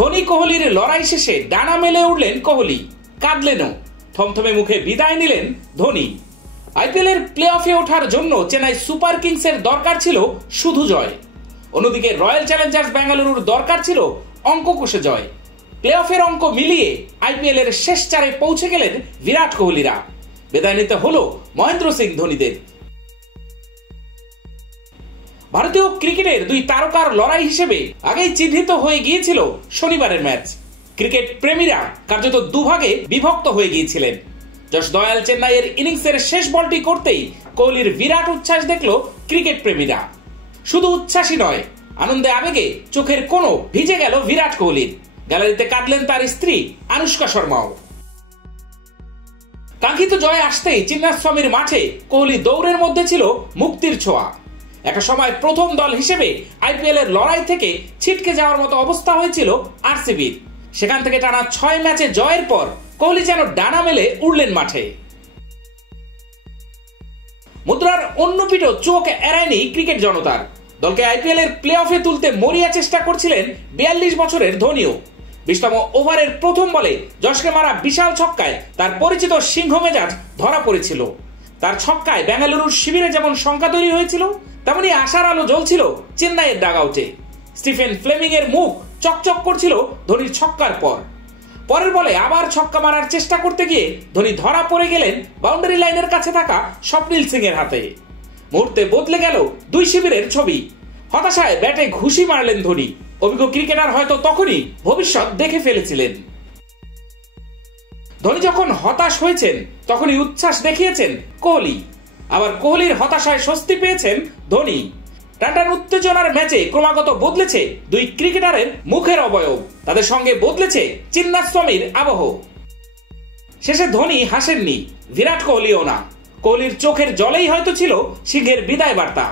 ধোনি কোহলির লড়াই শেষে ডানা মেলে উঠলেন কোহলি, কাঁদলেনও। থমথমে মুখে বিদায় নিলেন ধোনি। আইপিএল এর প্লে অফে ওঠার জন্য চেন্নাই সুপার কিংসের দরকার ছিল শুধু জয়। অন্যদিকে রয়্যাল চ্যালেঞ্জার্স বেঙ্গালুরুর দরকার ছিল অঙ্ক কষে জয়। প্লে অফের অঙ্ক মিলিয়ে আইপিএল এর শেষ চারে পৌঁছে গেলেন বিরাট কোহলিরা। বিদায় নিতে হলো মহেন্দ্র সিং ধোনিদের। ভারতীয় ক্রিকেটের দুই তারকার লড়াই হিসেবে আগেই চিহ্নিত হয়ে গিয়েছিল শনিবারের ম্যাচ। ক্রিকেট প্রেমীরা কার্যত দুভাগে বিভক্ত হয়ে গিয়েছিলেন। যশ দয়াল চেন্নাইয়ের ইনিংসের শেষ বলটি করতেই কোহলির বিরাট উচ্ছ্বাস দেখলো ক্রিকেট প্রেমীরা। শুধু উচ্ছ্বাসই নয়, আনন্দে আবেগে চোখের কোণ ভিজে গেল বিরাট কোহলির। গ্যালারিতে কাঁদলেন তার স্ত্রী আনুষ্কা শর্মাও। কাঙ্ক্ষিত জয় আসতেই চিন্নাস্বামীর মাঠে কোহলি দৌড়ের মধ্যে ছিল মুক্তির ছোঁয়া। একটা সময় প্রথম দল হিসেবে আইপিএল এর লড়াই থেকে ছিটকে যাওয়ার মতো অবস্থা হয়েছিল আরসিবির। সেখান থেকে টানা 6 ম্যাচে জয়ের পর কোহলি যেন ডানা মেলে উড়লেন মাঠে। মুদ্রার অন্য পিঠও চোখ এড়ায়নি ক্রিকেট জনতার। দলকে আইপিএল এর প্লে অফে তুলতে মরিয়া চেষ্টা করছিলেন 42 বছরের ধোনিও। 20তম ওভারের প্রথম বলে যশকে মারা বিশাল ছক্কায় তার পরিচিত সিংহ মেজাজ ধরা পড়েছিল। তার ছক্কায় বেঙ্গালুরুর শিবিরে যেমন শঙ্কা তৈরি হয়েছিল, তেমনি আশার আলো জ্বলছিল চেন্নাইয়ের ডাগআউটে। স্টিফেন ফ্লেমিং এর মুখ চকচক করছিল ধোনির ছক্কার পর। পরের বলে আবার ছক্কা মারার চেষ্টা করতে গিয়ে ধোনি ধরা পড়ে গেলেন বাউন্ডারি লাইনের কাছে থাকা স্বপ্নিল সিং এর হাতে। মুহূর্তে বদলে গেল দুই শিবিরের ছবি। হতাশায় ব্যাটে ঘুষি মারলেন ধোনি। অভিজ্ঞ ক্রিকেটার হয়তো তখনই ভবিষ্যৎ দেখে ফেলেছিলেন। ধোনি যখন হতাশ হয়েছেন তখনই উচ্ছ্বাস দেখিয়েছেন কোহলি। আবার কোহলির হতাশায় স্বস্তি পেয়েছেন ধোনি। টানটান উত্তেজনার ম্যাচে ক্রমাগত বদলেছে দুই ক্রিকেটারের মুখের অবয়ব। তাদের সঙ্গে বদলেছে চিন্নাস্বামীর আবহ। শেষে ধোনি হাসেননি, বিরাট কোহলিও না। কোহলির চোখের জলেই হয়তো ছিল সিংহের বিদায় বার্তা।